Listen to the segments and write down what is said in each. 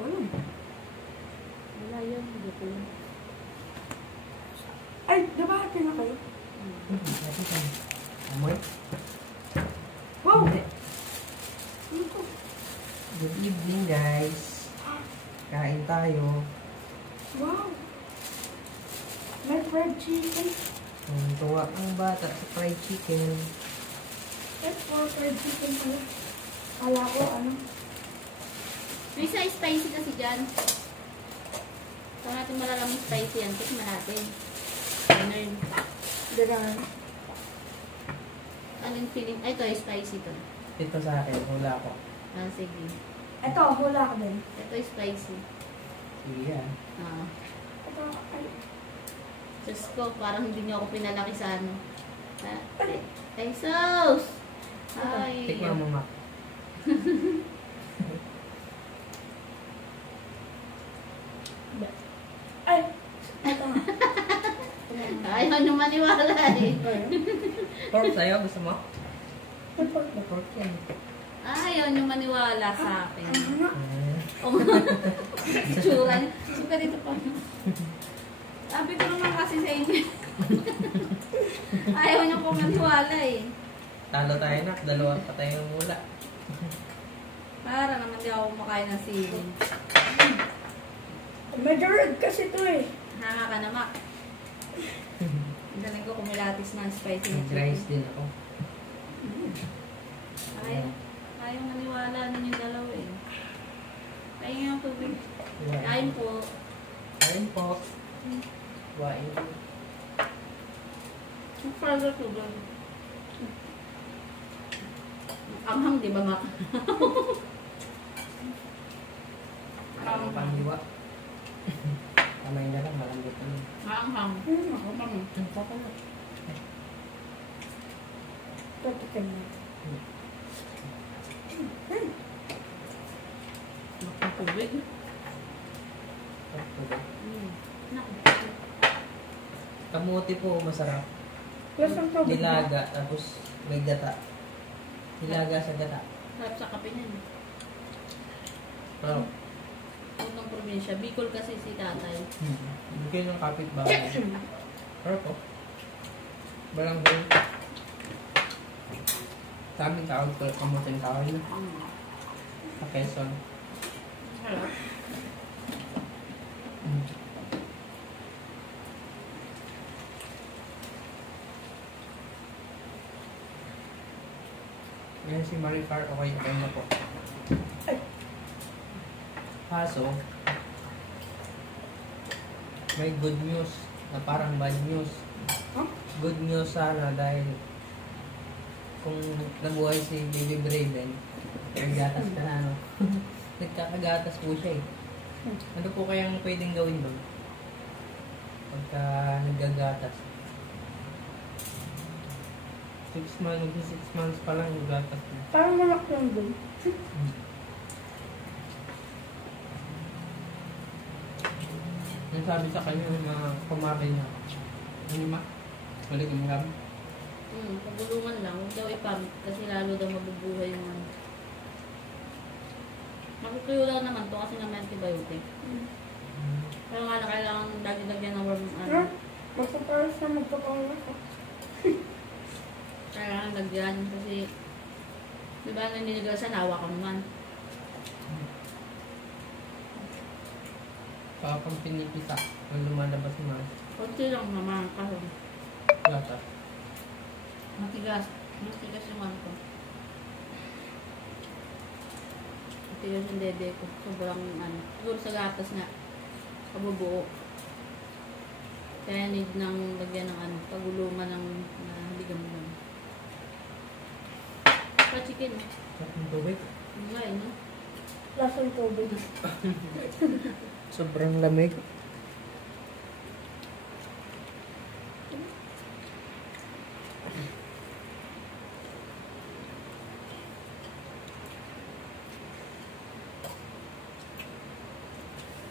ko yun. Wala yun, hindi ko yun. Ay, diba hati na kayo? Hati ka. Amoy? Wow! Hindi. Ano to? Good evening, guys. Kain tayo. Wow! May fried chicken. Tuwa ang bata sa fried chicken. That's for fried chicken pala. Kala ko, ano? May isa spicy kasi dyan. Kung natin malalamang spicy yan, tikman natin. Ano yun? Ganun. Anong feeling? Ay, ito, spicy to. Ito sa akin, hula ko. Ah, sige. Ito, hula ka din. Ito, spicy. Sige yan. Ah. Ito, ay. Diyos ko, parang hindi niyo ako pinalaki sa ano. Ay, sauce! Ay. Tikman mo, Mac. Ay! Ito. Ayaw niyo maniwala eh. Pork sa'yo, gusto mo? Ito. Pork yan. Ayaw niyo maniwala sa akin. Ano? Oh, tsura niya. Suka dito pa. Sabi ko naman kasi sa inyo. Ayaw niyo po maniwala eh. Talo tayo na, dalawa pa tayong hula. Para naman di ako kumakain ng sili. Medyo red kasi ito eh. Hanga ka na, Mac. Ang galing ko kumilatis ng spicy na Nag-rice chicken. din ako. Ayaw maniwala ninyong dalawa eh. Ayaw niyo yung tubig. Kain po. Kain po. Kuhain po. Ang further to doon. Anghang, di ba, Mac? Ang pandiwa. Kamay na lang, malambot na lang. Anghang. Ako pa mo. Ang papa na. Ito, tikin mo. Ang tubig. Naku. Kamuti po, masarap. Plus ang tubig. Nilaga, tapos may gata. Nilaga sa gata. Sarap sa kape niyan. Pero, Unang probinsya. Bicol kasi si tatay. bigay ng kapitbahay. Pero po, barangay. Sa aming tawag ko, kamuting tawag na. Sa Quezon. Sarap. Ngayon si Maricar, okay na po. Kaso, may good news na parang bad news. Huh? Good news sana dahil kung nabuhay si Baby Brayden, naggatas ka na, no? Nagkakagatas po siya eh. Ano po kayang pwedeng gawin doon? Pagka naggagatas. 6 months pa lang yung gatas niya. Parang malak lang dun. Yung sabi sa kanya ng mga kumabay niya. Ano ma? Balik yung gabi. Pagulungan lang. Huwag daw ipamit kasi lalo daw mabubuhay yung ano. Makukuyo lang naman to kasi naman antibiotic. Pero nga na kailangan lagi-lagyan ng warm ano. Basta para sa magpapangas. Kailangan lagyan kasi di ba nung ninigasan, hawa ka naman. Saka pang pinipita, pag lumalabas naman, Kunti lang naman kasi gatas. matigas. Matigas yung ano ko. Matigas yung dede ko. Sobrang ano. Siguro sa gatas nga. Kabubuo. Kaya need ng lagyan ng ano. Pagulungan ng ligam-ligam. Pa-chicken. Sarap ng tubig. Nga eh, no? Lasang tubig. Sobrang lamig.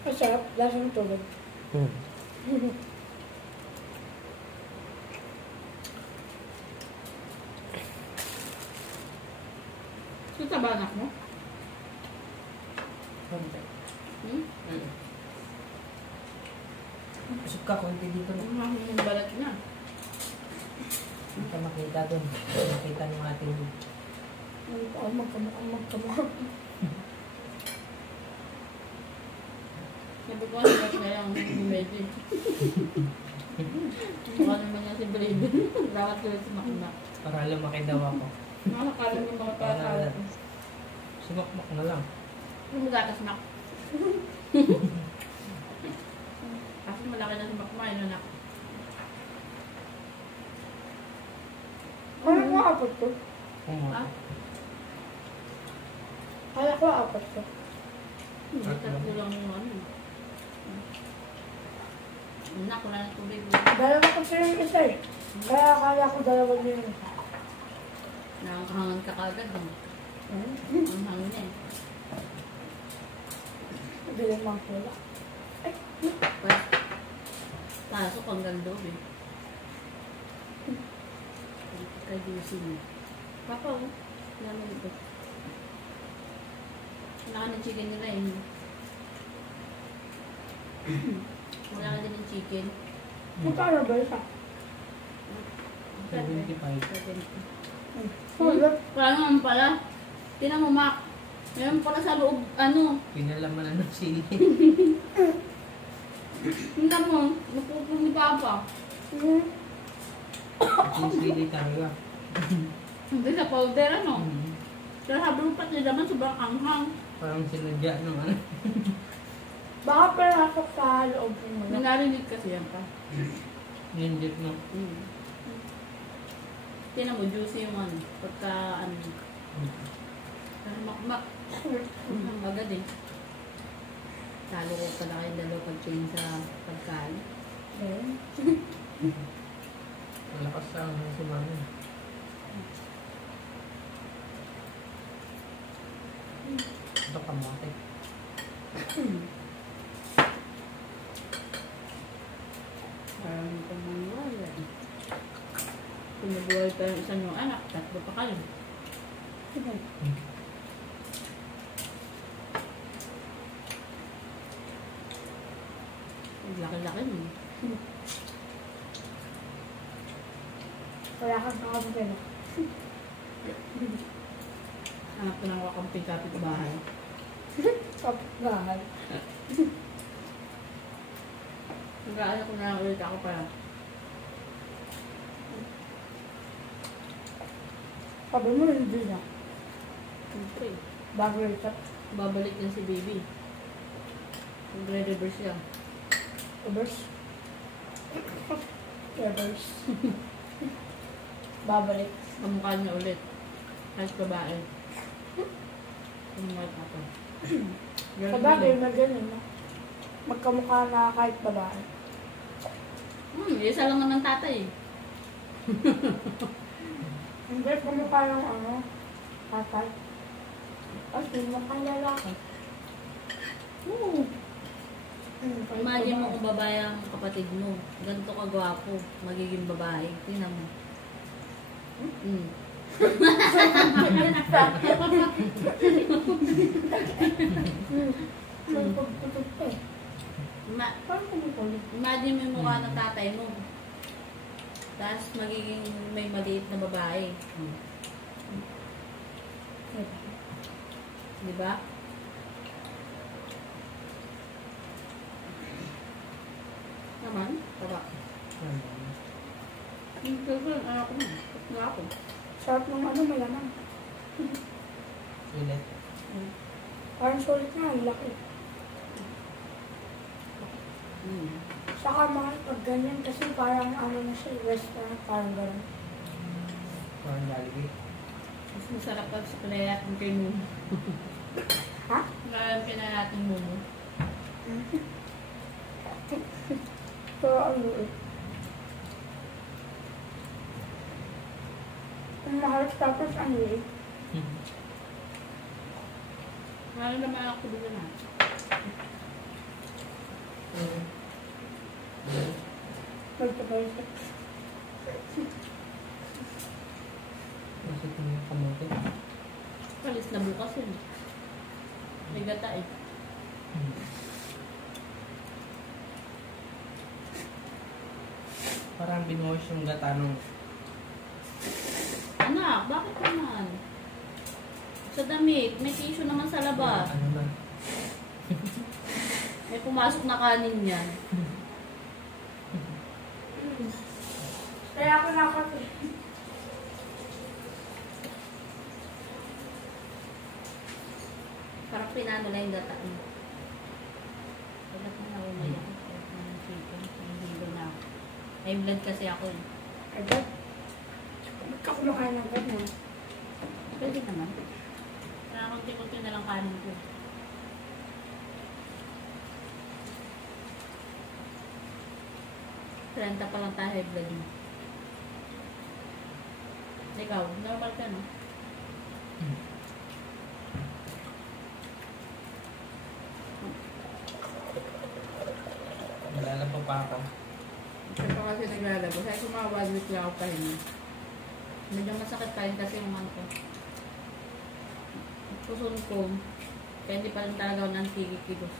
Masarap. Lasang tubig. Ito ba anak mo? Konti. Hmm? Usap ka, konti dito na. Ang mahal ng balat niya. Hindi ka makita doon. Makita ng ating Magkamukha. Sabi ko, hanggat na lang medyo. Mukha naman niya si Braden. Dapat ko si Makmak. para lumaki daw ako. Nakakala mo mga para. Sumakmak na lang. Yung magatas Mak. Kasi malaki na si Makmak. Yun anak. Kala ko apat to. Ah? Kala ko apat to. Tatlo lang yung ano. Anak, wala na tubig. Dalawa kasi yung isa eh. Kaya akala ko dalawa din yung isa. Nakakahangan ka kagad. Ang hangin eh. Bilang mga pula. Pas, pasok hanggang loob eh. Kadusin. Papa, oh. Namin ito. Wala ka ng chicken nila eh. Wala ka din ng chicken. Magkano ba isa? 75. 70. Wala. Wala naman pala. Tinan mo, Mac. Meron pala sa loob, ano. Pinalaman na ng sili. Hindi mo, napupumi ka pa. At yung sili talaga. Hindi sa powder, ano. Mhm. Pero sabi mo pati naman sobrang anghang. Parang sinadya ng ano. Baka perasok sa loob mo na. Nangarinig kasi yan pa. Ninjit no. Tinan mo, juicy yung ano. Pagka, ano. Pero makmak. Ang agad eh. Talo ko pala kayo dalawa pag-change sa pagkain. Malakas sa ang si mami. Ito kamote. Parang ito mga wala eh. Pinabuhay pa yung isa niyong anak, tatlo pa kayo. Ang laki-laki mo. Wala kang kakampi na. Anak ko nang wakamping kapit bahay. Kapit bahay. Nag-aala ko na ulit ako para. Sabi mo hindi na. Siyempre, Bago ito. babalik na si baby. Magre-reverse siya. Reverse. Reverse. Babalik. Kamukha niya ulit. Kahit babae. Kamukha ako. Sa bagay na ganun na. Magkamukha na kahit babae. Isa lang naman tatay eh. Hindi, kamukha yung ano. Tatay. Ay, mukhang lalaki. Oo. Imagine mo kung babae ang kapatid mo. Ganito kagwapo. Magiging babae. Tingnan mo. May pagtutok pa eh. Parang kumukulit. Imagine mo yung mukha ng tatay mo. Tapos magiging may maliit na babae. Di ba? Naman? Taba. Yung girlfriend, anak ko na. Nga ako. Sarap ng ano, malamang. Ulit. Parang sulit nga, ang laki. Saka mahal pag ganyan kasi parang ano na siya, restaurant, parang gano'n. Parang Jollibee. Mas masarap pag sa kaya natin kay Momo. Ha? Ngayon kaya natin Momo. Pero ang luit. Ang mahal tapos ang luit. Ngayon naman ako dito na. Magpapay siya. Kasi ito yung kamote. Kalis na bukas yun. May gata eh. Parang binuhos yung gata nung Anak, bakit naman? Sa damit, may tissue naman sa labas. ano ba? May pumasok na kanin yan. Kaya ako nakape. Parang pinano lang yung data mo. Bagat na naumay ako. May hilo na ako. May blood kasi ako eh. Agad. Ba't ka kumakain ng ganyan? Pwede naman. Nakakunti-kunti na lang kanin ko. Trenta pa lang tayo high blood mo. Ikaw, normal ka no? Nalalapo pa ako. Kasi pa kasi naglalabo. Sabi ko mga 1 week lang ako pahinga. Medyo masakit pa rin kasi yung ano ko. Puson ko. Kaya hindi pa rin talaga ako nantikikilos.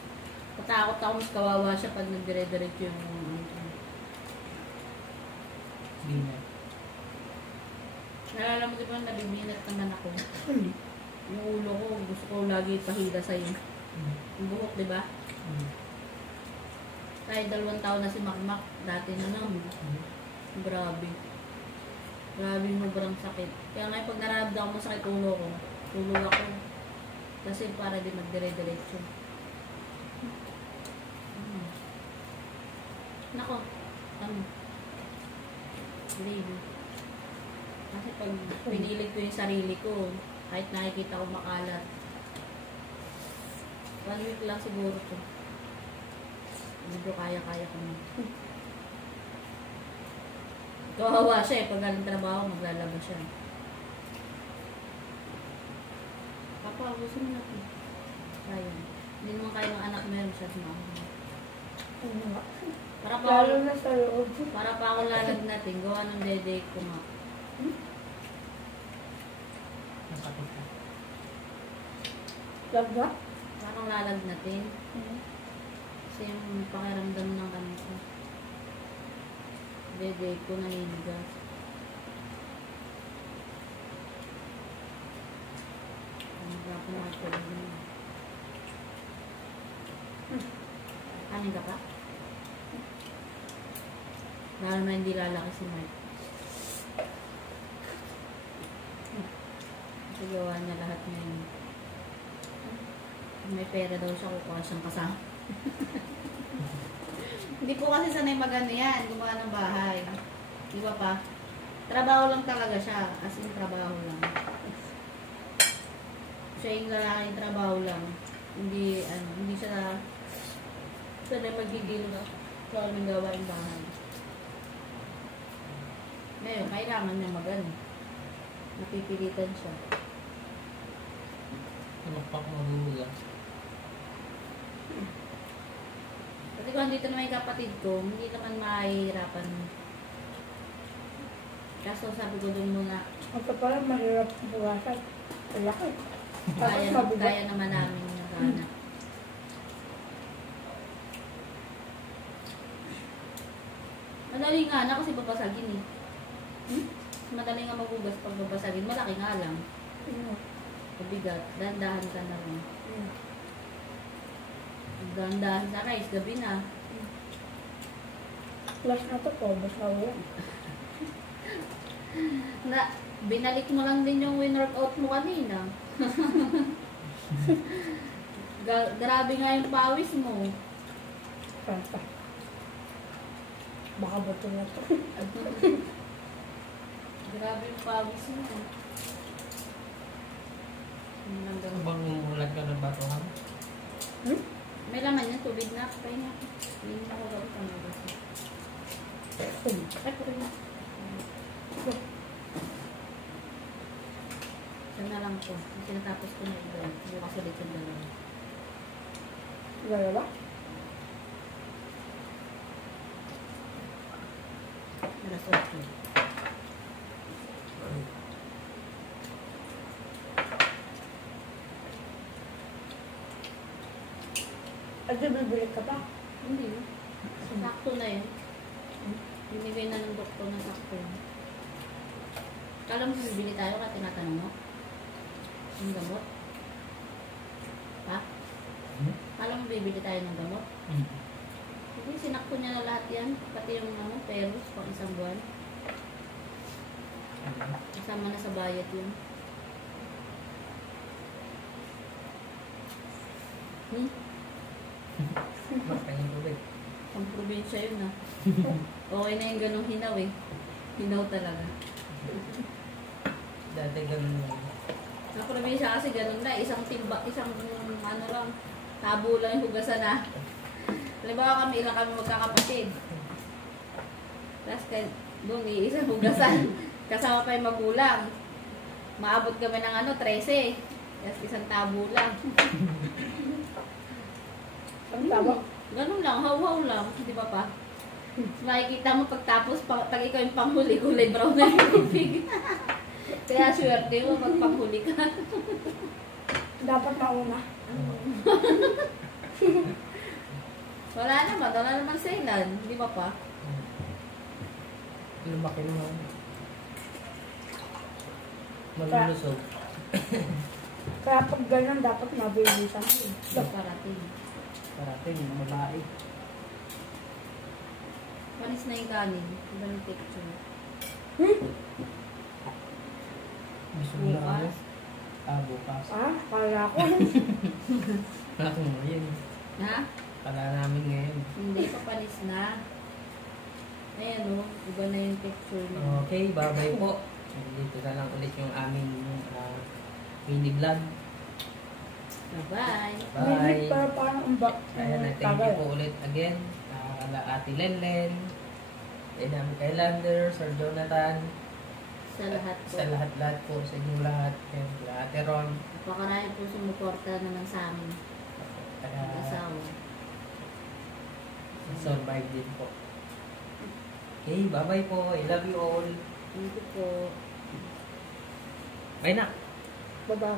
Patakot ako mas kawawa siya pag nagdire-diretso yung Hindi na. nalala mo di ba nabibinat naman ako. Yung ulo ko, gusto ko lagi pahila sa'yo. Yung buhok, di ba? Kahit 2 taon na si Makmak, dati na lang. Grabe. Grabe yung sobrang sakit. Kaya ngayon pag nararamdaman ko masakit ulo ko, tulog ako. Kasi para di magdire-diretso. Nako, ano? Baby. Kasi pag pinilig ko yung sarili ko, kahit nakikita ko makalat, 1 week lang siguro to. Medyo kaya-kaya ko na. Kawawa siya eh. Pag galing trabaho, maglalaba siya. Papa, gusto mo natin. Kaya. Hindi naman kaya ng anak meron siya sa mga. Ano nga? Para pa Lalo ako, na sa loob. para pa ako lalag natin. Gawa ng dede ko nga. Masakit ka. Laga? Parang lalag natin. Kasi yung pakiramdam ng ano ko. Dede ko naninigas. Ano ba ako nakatulog na yun? Kanin ka pa? Lalo na hindi lalaki si Mike. Kasi gawa niya lahat ngayon. Kung may pera daw siya, kukuha siyang kasama. Hindi po kasi sanay magano yan, gumawa ng bahay. Di ba pa? Trabaho lang talaga siya, as in trabaho lang. Siya yung lalaking trabaho lang. Hindi, ano, hindi siya sanay magigil na sa aming gawain bahay. Ngayon, kailangan niya magano. Napipilitan siya. Tumakpak maguhugas. Kasi kung dito naman yung kapatid ko, hindi naman mahihirapan. Kaso sabi ko dun muna, Ito pala mahirap buwasan. Laki. Tapos kaya, mabigat. kaya naman namin yung naghahanap. Madali nga na kasi babasagin eh. Madali nga magugas pag babasagin. Malaki nga lang. Mabigat. Dahan-dahan ka na rin. Dahan-dahan sa rice. Gabi na. Last na to po, basta wala. Na, binalik mo lang din yung win-workout mo kanina. Grabe nga yung pawis mo. Kanta. Baka bato na to. Grabe yung pawis mo. Ano bang umulat ka ng batuhan? May laman yan, tubig na. Kaya nga. Hindi na ako gawin sa mga basa. Ay, puro na. Yan na lang po. Kasi natapos ko na iba. Bukas ulit yung dalawa. Dalawa? Narasot ko. At bibili ka pa. Hindi. Sakto na yun. Binigay na ng doktor na sakto yun. Kala mo bibili tayo ka tinatanong mo? Yung gamot? Ha? Kala mo bibili tayo ng gamot? Hindi, sinakto niya na lahat yan. Pati yung peros pang isang buwan. Kasama na sa bayad yun. Makain ko ba? Pang probinsya yun ah. Okay na yung ganong hinaw eh. Hinaw talaga. Dati ganun lang. Sa probinsya kasi ganun na. Isang timba, isang ano lang. Tabo lang yung hugasan na. Halimbawa kami, ilang kami magkakapatid. Tapos doon, isang hugasan. Kasama pa yung magulang. Maabot kami ng 13. Tapos isang tabo lang. Ang tama. Ganun lang, haw-haw lang. Di ba pa? Makikita mo pagtapos, pag ikaw yung panghuli, kulay brown na yung tubig. Kaya swerte mo pag panghuli ka. Dapat mauna. Wala naman sailan. Di ba pa? Lumaki naman. Malulusog. Kaya pag ganun, dapat mabilisan. Parating. Parating, babae. Panis na yung kanin. Iba ng texture. Gusto mo na Bukas. ano? Bukas. Kala ko. Ako mo yun. Ha? Kala namin ngayon. Hindi pa panis na. Ayan o. Iba na yung texture niya. Okay, bye-bye po. Dito na lang ulit yung aming mini vlog. Bye-bye. Bye. Pero parang umbak. Ayan, thank you po ulit again. Kala Ate Lenlen, kay Lander, Sir Jonathan, Sa lahat po. sa lahat-lahat po, sa inyong lahat, kay Ate Ron, Napakarami po sumuporta naman sa amin. Mag-asawa. survive din po. Okay, bye-bye po. I love you all. Thank you po. Bye na. Baba.